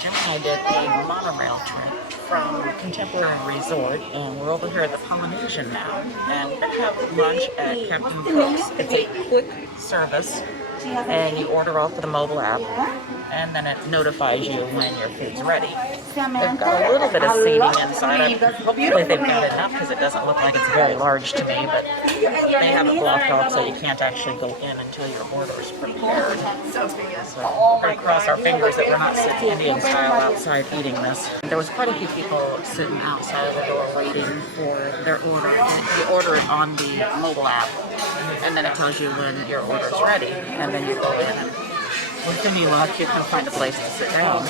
Joe and I did a monorail trip from Contemporary Resort, and we're over here at the Polynesian now. And we're going to have lunch at Capt Cooks. It's a quick service, and you order off of the mobile app, and then it notifies you when your food's ready. They've got a little bit of seating inside. Hopefully they've got enough because it doesn't look like it's very large to me, but they have it blocked off so you can't actually go in until your order is prepared. So we're going to cross our fingers that we're not sitting Indian style outside eating this. There was quite a few people sitting outside of the door waiting for their order. You order it on the mobile app, and then it tells you when your order is ready, and then you go in and with any luck, you can find a place to sit down.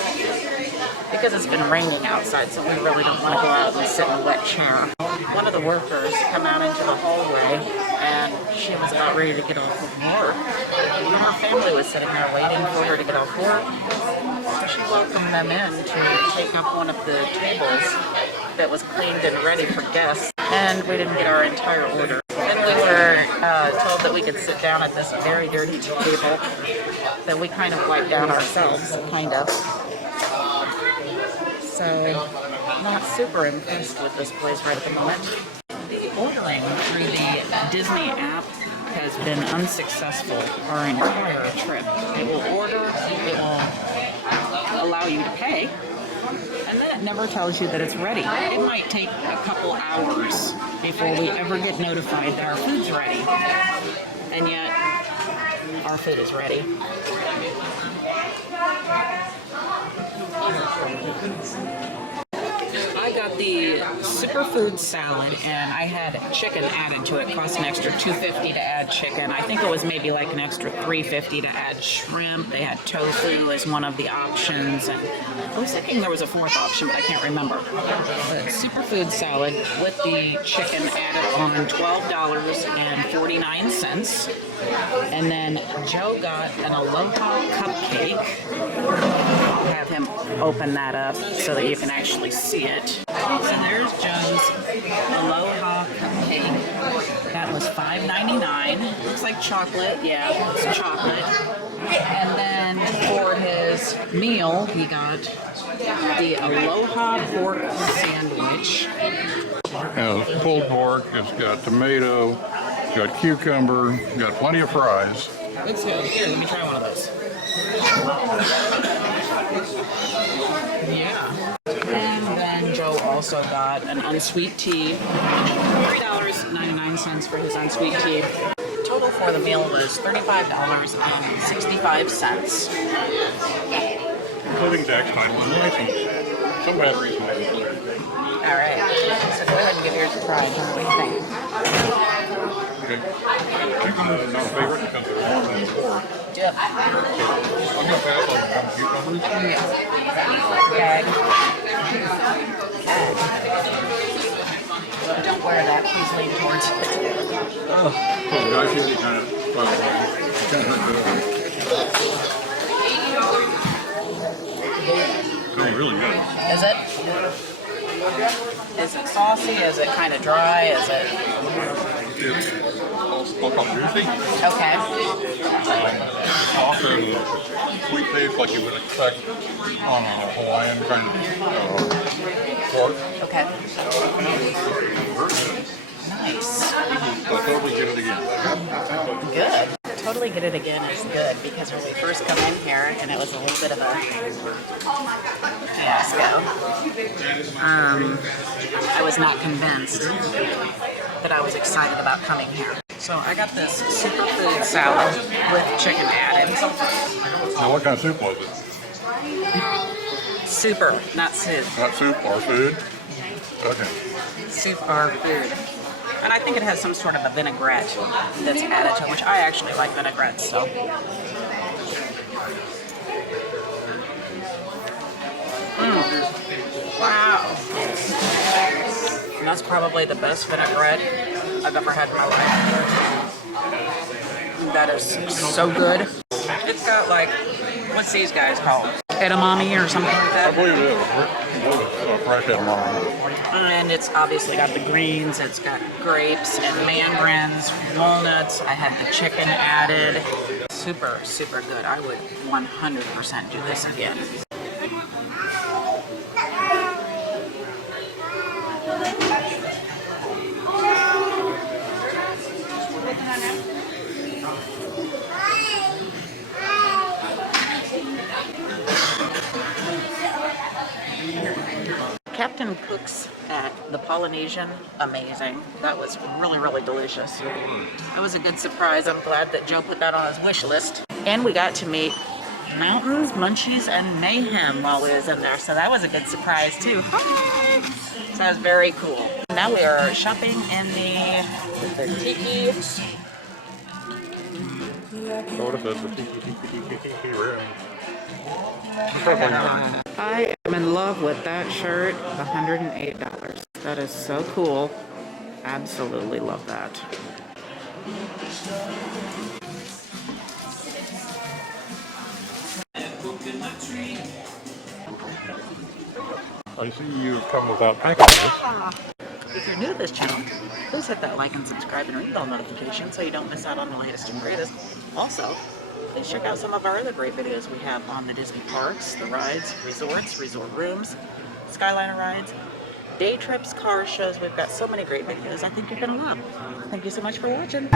Because it's been raining outside, so we really don't want to go out and sit in a wet chair. One of the workers come out into the hallway, and she was about ready to get off of work. And her family was sitting there waiting for her to get off work. So she welcomed them in to take up one of the tables that was cleaned and ready for guests. And we didn't get our entire order. Then we were told that we could sit down at this very dirty table that we kind of wiped down ourselves, kind of. So, not super impressed with this place right at the moment. The ordering through the Disney app has been unsuccessful our entire trip. It will order, it will allow you to pay, and then it never tells you that it's ready. It might take a couple hours before we ever get notified that our food's ready. And yet, our food is ready. I got the superfood salad, and I had chicken added to it. It cost an extra $2.50 to add chicken. I think it was maybe like an extra $3.50 to add shrimp. They had tofu as one of the options, and I was thinking there was a fourth option, but I can't remember. The superfood salad with the chicken added on $12.49, and then Joe got an Aloha cupcake. I'll have him open that up so that you can actually see it. So there's Joe's Aloha cupcake. That was $5.99. Looks like chocolate. Yeah, it's chocolate. And then for his meal, he got the Aloha pork sandwich. Now, it's pulled pork, it's got tomato, it's got cucumber, it's got plenty of fries. Looks good. Here, let me try one of those. Yeah. And then Joe also got an unsweet tea. $3.99 for his unsweet tea. Total for the meal was $35.65. Including tax time, some batteries. Alright, so go ahead and give yours a try. What do you think? Okay. Not a favorite? Yep. I'm going to pass on cucumbers. Gag. Don't wear that, please lean towards it. Oh, guys, you kind of oh, really good. Is it? Is it saucy? Is it kind of dry? Is it? It's juicy. Okay. Soft and sweet taste like you would expect on a Hawaiian kind of pork. Okay. Nice. I'll totally get it again. Good. Totally get it again is good because when we first come in here and it was a little bit of a fiasco, I was not convinced that I was excited about coming here. So I got this superfood salad with chicken added. Now, what kind of soup was it? Super, not soup. Not soup or food? Okay. Soup or food. And I think it has some sort of a vinaigrette that's added to it, which I actually like vinaigrettes, so. Wow. And that's probably the best vinaigrette I've ever had in my life. That is so good. It's got like, what's these guys called? Edamame or something like that? I believe it is. Fresh edamame. And it's obviously got the greens, it's got grapes and mandarins, walnuts. I had the chicken added. Super, super good. I would 100% do this again. Capt Cooks at the Polynesian, amazing. That was really, really delicious. It was a good surprise. I'm glad that Joe put that on his wish list. And we got to meet Mountains, Munchies, and Mayhem while we was in there, so that was a good surprise too. Hi! So that was very cool. Now we are shopping in the tiki. What if it's a tiki room? I am in love with that shirt. $108. That is so cool. Absolutely love that. I see you've come without packages. If you're new to this channel, please hit that like and subscribe and ring bell notification so you don't miss out on the latest and greatest. Also, please check out some of our other great videos we have on the Disney parks, the rides, resorts, resort rooms, Skyliner rides, day trips, car shows. We've got so many great videos I think you're going to love. Thank you so much for watching.